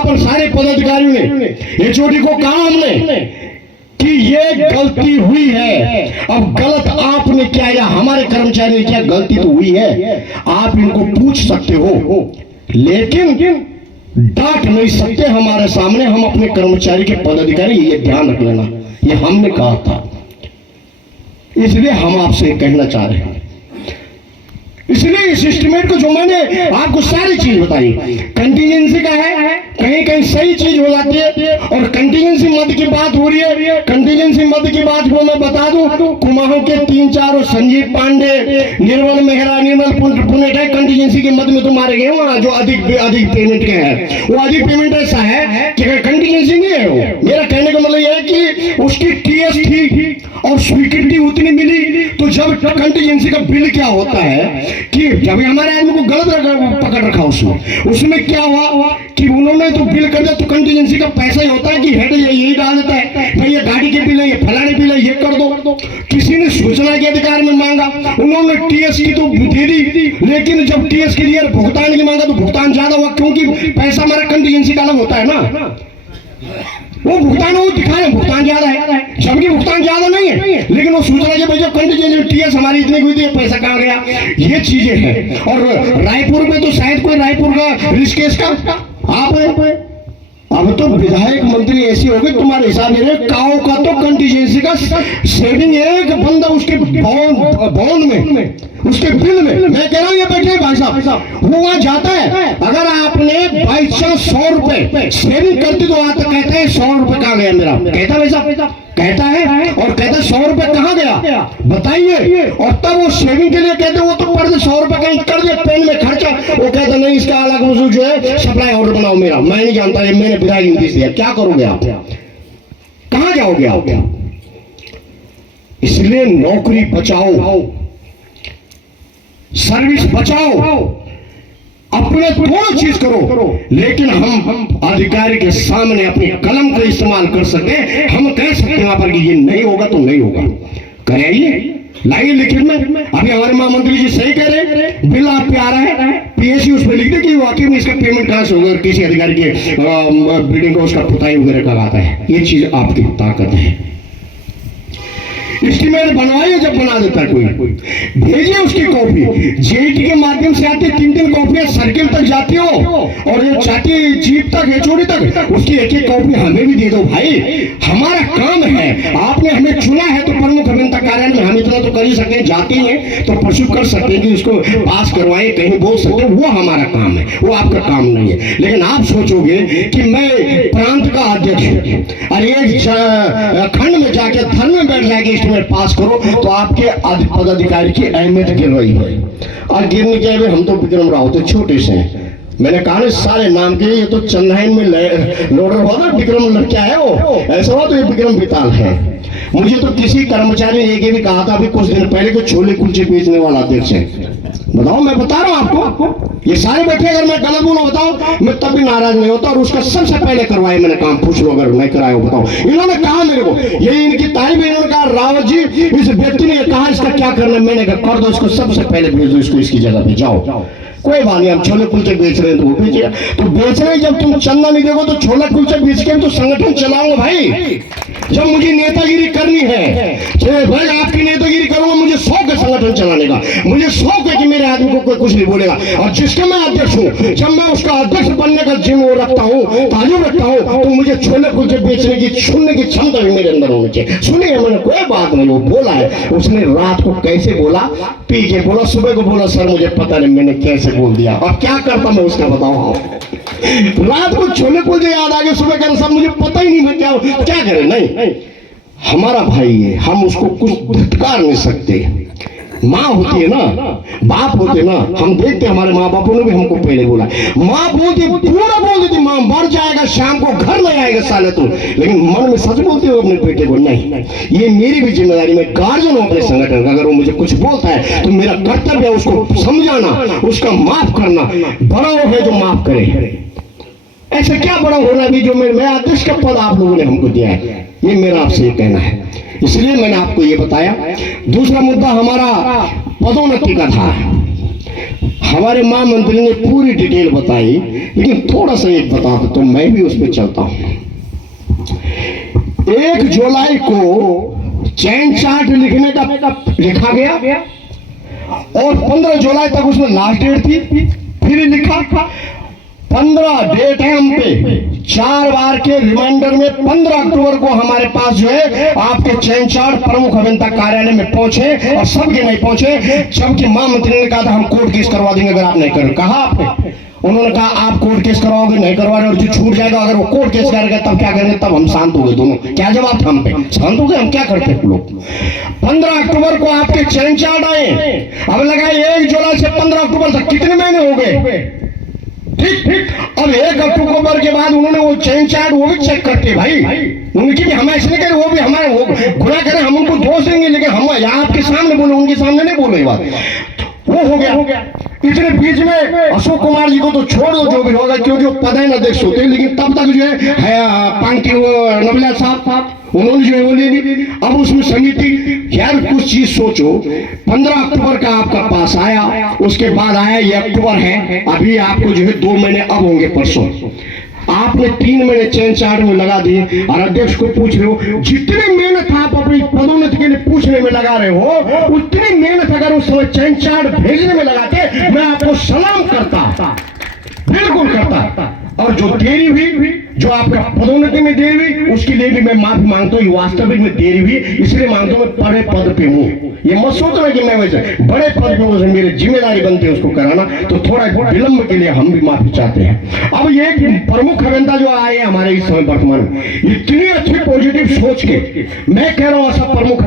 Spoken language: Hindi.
वहां पर सारे पदाधिकारियों ने एचओडी को कहा हमने कि ये गलती हुई है। अब गलत आपने क्या या हमारे कर्मचारी ने क्या, गलती तो हुई है, आप इनको पूछ सकते हो, लेकिन डांट नहीं सकते हमारे सामने। हम अपने कर्मचारी के पदाधिकारी, ये ध्यान रख लेना, ये हमने कहा था, इसलिए हम आपसे कहना चाह रहे हैं। इसलिए इस एस्टिमेट को जो मैंने आपको सारी चीज बताई, कंटीजेंसी का है, कहीं कहीं सही चीज हो जाती है, और कंटीजेंसी मद की बात हो रही है। कंटीजेंसी मद की बात को मैं बता दूं, कुमाऊं के 3-4 संजीव पांडे, निर्मल मेहरा, निर्मल पुनेट है, कंटीजेंसी के मद में तो मारे गए वहां जो अधिक पेमेंट के हैं। वो अधिक पेमेंट ऐसा है कि कंटीजेंसी नहीं है वो। मेरा कहने का मतलब यह है कि उसकी टीएस थी और स्वीकृति उतनी मिली, तो जब कंटीजेंसी का बिल क्या होता है कि जब हमारे आदमी को गलत पकड़ रखा उसमें क्या हुआ कि उन्होंने तो बिल कर दिया, तो कंटीजेंसी का पैसा ही होता है कि हेड यही डाल देता है, भाई ये गाड़ी के बिल है, ये फलाने बिल है, ये कर दो। किसी ने सूचना के अधिकार में मांगा, उन्होंने टीएस की तो दे दी, लेकिन जब टीएस के लिए भुगतान की मांगा तो भुगतान ज्यादा हुआ, क्योंकि पैसा हमारा कंटीजेंसी का अलग होता है ना, वो भुगतान वो दिखा रहे भुगतान ज्यादा है, जबकि भुगतान ज्यादा नहीं है, लेकिन वो सूचना के भाई कंटीजेंसी टीएस हमारी इतनी हुई थी, पैसा कहाँ गया, ये चीजें हैं। और रायपुर में तो शायद कोई रायपुर का ऋषिकेश का आप अब तो विधायक मंत्री ऐसी हो गई, तुम्हारे हिसाब से काओ का तो कंटीजेंसी का सेविंग एक बंदा उसके बॉन्ड में, उसके बिल में, मैं कह रहा हूँ ये बैठे भाई साहब, वो वहां जाता है, अगर आपने बाई चांस 100 रुपए सेविंग करती तो वहां तक कहते हैं 100 रुपए कहाँ गया मेरा, कहता भाई साहब, कहता है, और कहता है 100 रुपए कहाँ गया बताइए, और तब वो सेविंग के लिए कहते वो तो पर 100 रुपए कहीं कर दिया पेन में खर्चा, वो कहते नहीं इसका अलग वसूल जो है सप्लाई ऑर्डर बनाओ मेरा, मैं नहीं जानता, ये मैंने विधायक नोटिस दिया, क्या करोगे आप, कहां जाओगे आप। इसलिए नौकरी बचाओ, सर्विस बचाओ, अपने दोनों चीज करो, लेकिन हम अधिकारी के सामने अपनी कलम का इस्तेमाल कर सके, हम कह सकते हैं वहां पर कि ये नहीं होगा तो नहीं होगा, कराइए, लाइए लिखित में। अभी हमारे महामंत्री जी सही कह रहे हैं, बिल आप पे आ रहा है, पीएससी उस पर लिख दे कि वाकई में इसका पेमेंट कहां से होगा, किसी अधिकारी के बिल्डिंग का उसका पुताई वगैरह का आता है, ये चीज आपकी ताकत है। एस्टीमेट बनवाइए, जब बना देता है कोई भेजिए उसकी कॉपी, जेईटी के माध्यम से आती 3-3 कॉपियां सर्किल तक जाती हो, और ये चाहती चीफ तक एचओडी तक, उसकी एक कॉपी हमें भी दे दो भाई, हमारा काम है, आपने हमें चुना है तो प्रमुख अभियंता कार्यालय में हम इतना तो कर ही सकते हैं, जाते हैं तो परसू कर सकते हैं कि उसको पास करवाए, कहीं बोल सकते हैं, वो हमारा काम है, वो आपका काम नहीं है। लेकिन आप सोचोगे कि मैं प्रांत का अध्यक्ष और एक खंड में जाके धर्म में बैठ जाएगी पास करो, तो आपके पदाधिकारी की अहमियत गिर रही है। और गिरने के लिए हम तो विक्रम राव तो छोटे से हैं, मैंने कहा सारे नाम के, ये तो चंदाइन में लोडर हुआ था, विक्रम क्या है वो, ऐसा हुआ तो ये विक्रम बिताल है। मुझे तो किसी कर्मचारी ने ये भी कहा था अभी कुछ दिन पहले कि छोले कुलचे बेचने वाला अध्यक्ष है। बताओ, मैं बता रहा हूँ आपको, ये सारे बैठे, अगर मैं गलत बोला बताओ, मैं तब भी नाराज नहीं होता, और उसका सबसे पहले करवाए मैंने काम, पूछ लो अगर नहीं कराया हो बताओ। इन्होंने कहा मेरे को, यही इनकी तारीफ है, इन्होंने कहा रावत जी इस व्यक्ति ने कहा इसका क्या करना, मैंने कहा कर दो इसको, सबसे पहले भेज दो इसको इसकी जगह पे, जाओ कोई बात नहीं, हम छोले कुलचे बेच रहे हैं तो वो बेचिए, तो बेच रहे, जब तुम चंदा नहीं देखो तो छोले कुलचे बेच के तो संगठन चलाऊंगा भाई। जब मुझे नेतागिरी करनी है, भाई आपकी नेतागिरी करूंगा, मुझे शौक है संगठन चलाने का, मुझे शौक है कि मेरे आदमी को कोई कुछ नहीं बोलेगा, और जिसका मैं अध्यक्ष हूँ, जब मैं उसका अध्यक्ष बनने का जिम्मे रखता हूँ, ताल्लुक रखता हूँ, तो मुझे छोले कुलचे बेचने की, छूने की क्षमता भी मेरे अंदर होनी चाहिए। सुनिए, मैंने कोई बात नहीं, वो बोला है, उसने रात को कैसे बोला, पी के बोला, सुबह को बोला सर मुझे पता नहीं मैंने कैसे बोल दिया, और क्या करता मैं उसका बताओ, रात को छोले कुलचे याद आ गए, सुबह कह रहा सब मुझे पता ही नहीं मैं क्या करें। नहीं, हमारा भाई है, हम उसको कुछ धिक्कार नहीं सकते, माँ होती है ना, बाप होते ना, हम देखते हमारे माँ बापों ने भी हमको पहले बोला, माँ बोलती पूरा बोल देती, माँ मर जाएगा शाम को घर नहीं आएगा साले तू, लेकिन मन में सच बोलती हो अपने बेटे को, नहीं ये मेरी भी जिम्मेदारी, मैं गार्जियन हूँ अपने संगठन का, अगर वो मुझे कुछ बोलता है तो मेरा कर्तव्य है उसको समझाना, उसका माफ करना, बड़ा वो है जो माफ करे, ऐसा क्या बड़ा होना भी जो मैं अध्यक्ष का पद आप लोगों ने हमको दिया है, ये मेरा आपसे ये कहना है, इसलिए मैंने आपको ये बताया। दूसरा मुद्दा हमारा पदोन्नति का था, हमारे महामंत्री ने पूरी डिटेल बताई, लेकिन थोड़ा सा एक बता दो तो मैं भी उस पर चलता हूं। 1 जुलाई को चैन चार्ट लिखने का लिखा गया और 15 जुलाई तक उसमें लास्ट डेट थी। फिर लिखा 15 डेट है हम पे, 4 बार के रिमाइंडर में 15 अक्टूबर को हमारे पास जो है आपके चैन चार्ट प्रमुख अभियंता कार्यालय में पहुंचे और सबके नहीं पहुंचे, जबकि महामंत्री ने कहा था हम कोर्ट केस करवा देंगे अगर आप नहीं करो। कहा आपने? उन्होंने कहा आप कोर्ट केस करवाओगे, नहीं करवा रहे और जो छूट जाएगा अगर वो कोर्ट केस कर गए तब क्या करेंगे? तब हम शांत हो गए दोनों। क्या जवाब था हम पे? शांत हो गए। हम क्या करते हैं लोग? 15 अक्टूबर को आपके चैन चार्ट आए, अब लगा 1 जुलाई से 15 अक्टूबर तक कितने महीने हो गए? ठीक। अब 1 अक्टूबर के बाद उन्होंने वो चैन चार्ट वो भी चेक करते भाई, उनकी भी हम ऐसे नहीं करें, वो भी हमारे वो गुना करें, हम उनको दोष देंगे, लेकिन हम यहाँ आपके सामने बोले, उनके सामने नहीं बोल रही बात। वो हो गया। इतने बीच में अशोक कुमार जी को तो छोड़ दो जो भी होगा, क्योंकि वो पदेन अध्यक्ष होते हैं, लेकिन तब तक जो है पांकी नबीला साहब उन्होंने जो है वो ले ली। अब उसमें समिति, यार कुछ चीज सोचो, 15 अक्टूबर का आपका पास आया, उसके बाद आया ये अक्टूबर है, अभी आपको जो है 2 महीने अब होंगे परसों, आपने 3 महीने चैन चार्ट में लगा दिए और अध्यक्ष को पूछ रहे हो जितनी मेहनत आप अपनी पदोन्नति के लिए पूछने में लगा रहे हो, उतनी मेहनत अगर उस समय चैन चार्ट भेजने में लगाते, मैं आपको सलाम करता, बिल्कुल करता। और जो देरी हुई, जो आपका पदोन्नति में देरी हुई, उसके लिए भी मैं माफी मांगता हूँ। वास्तविक में देरी हुई इसलिए मांगता हूँ, मैं बड़े पद पे हूँ, ये मत सोचना कि मैं वैसे बड़े पद पे हूँ, मेरी जिम्मेदारी बनती है उसको कराना, तो थोड़ा विलंब के लिए हम भी माफी चाहते हैं। अब ये प्रमुख अभियंता जो आए हमारे इस समय वर्तमान में, इतनी अच्छी पॉजिटिव सोच के, मैं कह रहा हूँ ऐसा प्रमुख